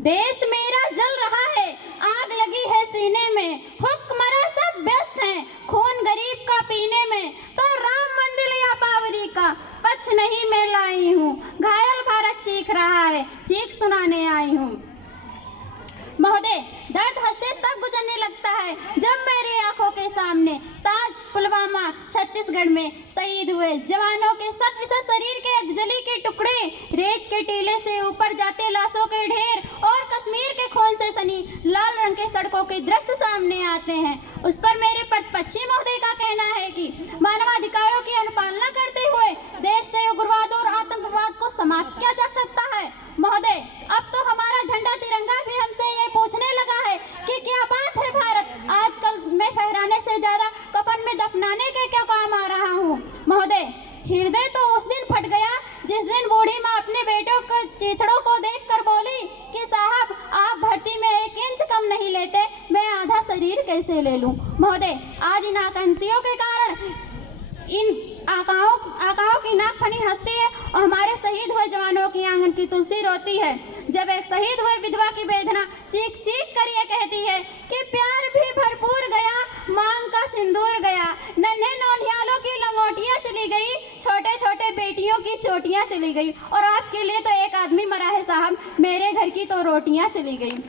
देश मेरा जल रहा है, आग लगी है सीने में, हुक्मरां सब व्यस्त हैं खून गरीब का पीने में। तो राम मंदिर या बावरी का पक्ष नहीं मैं लाई हूँ, घायल भारत चीख रहा है, चीख सुनाने आई हूँ। महोदय, दर्द हंसते तब गुजरने लगता है जब मेरी आंखों के सामने ताज पुलवामा छत्तीसगढ़ में शहीद हुए जवानों के सत शरीर के जली के टुकड़े, रेत के टीले से ऊपर जाते लाशों के ढेर और कश्मीर के खून से सनी लाल रंग के सड़कों के दृश्य सामने आते हैं। उस पर मेरे पक्षी महोदय का कहना है कि मानवाधिकारों की अनुपालना करते हुए देश से उग्रवाद और आतंकवाद को समाप्त किया जा सकता है। महोदय, अब तो हमारा झंडा तिरंगा भी हमसे ये पूछने लगा है कि क्या बात है भारत, आजकल मैं फहराने से ज्यादा कफन में दफनाने के क्या काम आ रहा हूँ। महोदय, हृदय तो उस दिन फट गया जिस दिन बूढ़ी माँ अपने बेटों के चिथड़ों को देखकर बोली कि साहब आप भर्ती में 1 इंच कम नहीं लेते, मैं आधा शरीर कैसे ले लूं। महोदय, आज इन आतंकियों के कारण इन आकाओं की नाकफनी हंसती है और हमारे शहीद हुए जवानों की आंगन की तुलसी रोती है। जब एक शहीद हुए विधवा की वेदना चीख चीख कर ये कहती है कि प्यार भी भरपूर गया, मांग का सिंदूर गया, नन्हे नौनियालों की लंगोटियां चली गई, छोटे छोटे बेटियों की चोटियां चली गई और आपके लिए तो एक आदमी मरा है साहब, मेरे घर की तो रोटियां चली गई।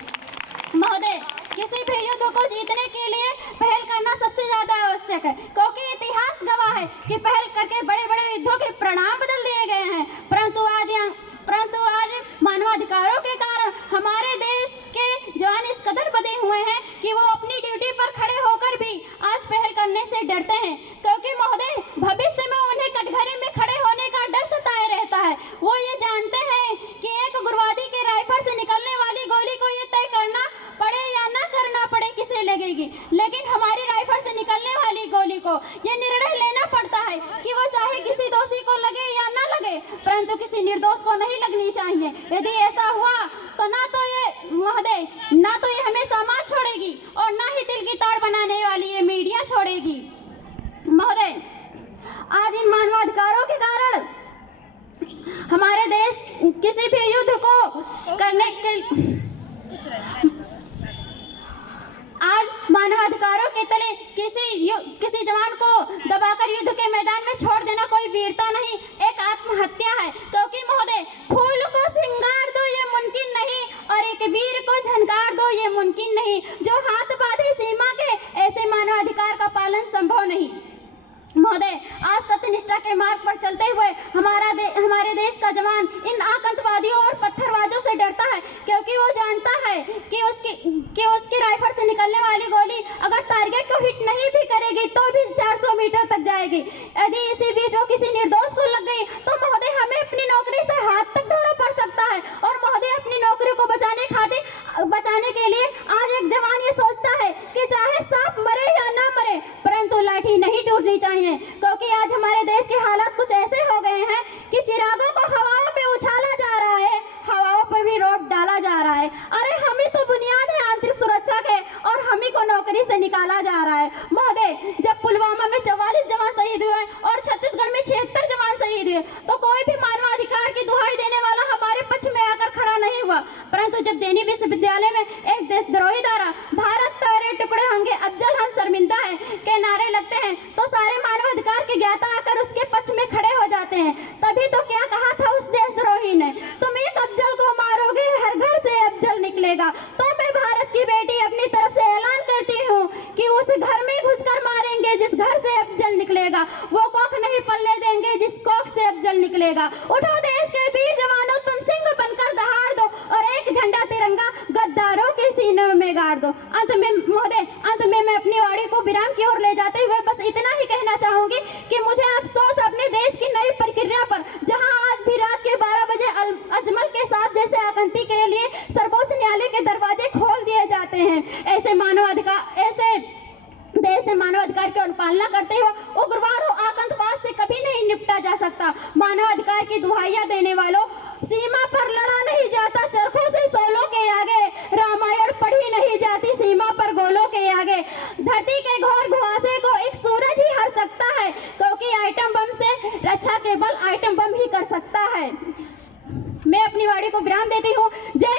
महोदय, किसी भी युद्ध को जीतने के लिए पहल करना सबसे ज्यादा आवश्यक है, क्योंकि इतिहास गवाह है कि पहल करके बड़े बड़े युद्धों के परिणाम बदल दिए गए हैं। परंतु आज मानवाधिकारों के कारण हमारे देश के जवान इस कदर बदे हुए हैं कि वो अपनी ड्यूटी पर खड़े होकर भी आज पहल करने से डरते हैं, क्योंकि महोदय भविष्य में उन्हें कटघरे में खड़े होने का डर सताए रहता है। वो ये जानते हैं कि एक उग्रवादी के राइफल से निकलने वाली गोली को ये तय करना पड़े या ना करना पड़े किसे लगेगी, लेकिन हमारी राइफल से निकलने वाली गोली को ये निर्णय लेना पड़ता है कि वो चाहे किसी दोषी को लगे या ना लगे, परंतु किसी निर्दोष को नहीं लगनी चाहिए। यदि ऐसा हुआ तो ना तो ये हमें समाज छोड़ेगी और ना ही दिल की तार बनाने वाली ये मीडिया छोड़ेगी। महोदय, आज इन मानवाधिकारों के कारण हमारे देश किसी भी युद्ध को करने के आज मानवाधिकारों के तले किसी जवान को दबाकर युद्ध के मैदान में छोड़ देना कोई वीरता नहीं, एक आत्महत्या है। क्योंकि महोदय, फूल को श्रृंगार दो ये मुमकिन नहीं और एक वीर को झनकार दो ये मुमकिन नहीं, जो हाथ बांधे सीमा के ऐसे मानवाधिकार का पालन संभव नहीं। महोदय, आज सत्यनिष्ठा के मार्ग पर चलते हुए हमारे देश का जवान इन आतंकवादियों और पत्थरबाजों से डरता है, क्योंकि वो जानता है कि उसकी राइफल से निकलने वाली गोली अगर टारगेट को हिट नहीं भी करेगी तो भी 400 मीटर तक जाएगी। यदि इसी बीच वो किसी निर्दोष को लग गई तो महोदय हमें अपनी नौकरी से हाथ तक धोना पड़ सकता है। और महोदय, अपनी नौकरी को बचाने के लिए आज एक जवान ये सोचता है कि चाहे सांप मरे या ना मरे, परंतु लाठी नहीं टूटनी चाहिए, क्योंकि आज हमारे देश के हालात कुछ ऐसे हो गए हैं कि चिरागों को हवाओं में उछाला जा रहा है, हवाओं पर भी रोड डाला जा रहा है। अरे हम ही तो बुनियाद है आंतरिक सुरक्षा के और हम ही को नौकरी से निकाला जा रहा है। महोदय, जब पुलवामा में 44 जवान शहीद हुए और छत्तीसगढ़ में 76 जवान शहीद हुए तो कोई भी मानवाधिकार की दुहाई देने वाला हमारे पक्ष में आकर खड़ा नहीं हुआ, परंतु जब देनी विश्वविद्यालय में एक देशद्रोही द्वारा भारत तेरे टुकड़े होंगे अफजल हम शर्मिंदा है के नारे लगते हैं तो सारे मानवाधिकार के ज्ञाता आकर उसके पक्ष में खड़े हो जाते हैं। तभी तो क्या कहा था उस देशद्रोही ने, तुम एक अफजल को मारोगे हर घर से अफजल निकलेगा। तो मैं भारत की बेटी अपनी तरफ से ऐलान करती हूँ कि उस घर में घुसकर मारेंगे जिस घर से अफजल निकलेगा, वो कोख नहीं पलने देंगे जिस कोख से अफजल निकलेगा। उठो देश के वीर जवानों, तुम सिंह बनकर दहाड़ दो और एक झंडा तिरंगा गद्दारों के सीनों में गाड़ दो। अंत में मैं अपनी वाणी को विराम की ओर ले जाते हुए बस इतना ही कहना चाहूंगी कि मुझे अफसोस अपने देश की नई प्रक्रिया पर, जहां आज भी रात के 12 बजे अजमल के साथ जैसे आतंकी के लिए सर्वोच्च न्यायालय के दरवाजे खोल दिए जाते हैं, ऐसे देश से मानवाधिकार की अनुपालना करते हुए उग्रवाद और आतंकवाद से कभी नहीं निपटा जा सकता। मानवाधिकार की दुहाइयां देने वालों, सीमा पर लड़ा नहीं जाता चरखों से सोलों के आगे, रामायण पढ़ी नहीं जाती सीमा पर गोलों के आगे। धरती के घोर घुआसे को एक सूरज ही हर सकता है, क्योंकि आइटम बम से रक्षा केवल आइटम बम ही कर सकता है। मैं अपनी वाणी को विराम देती हूँ। जय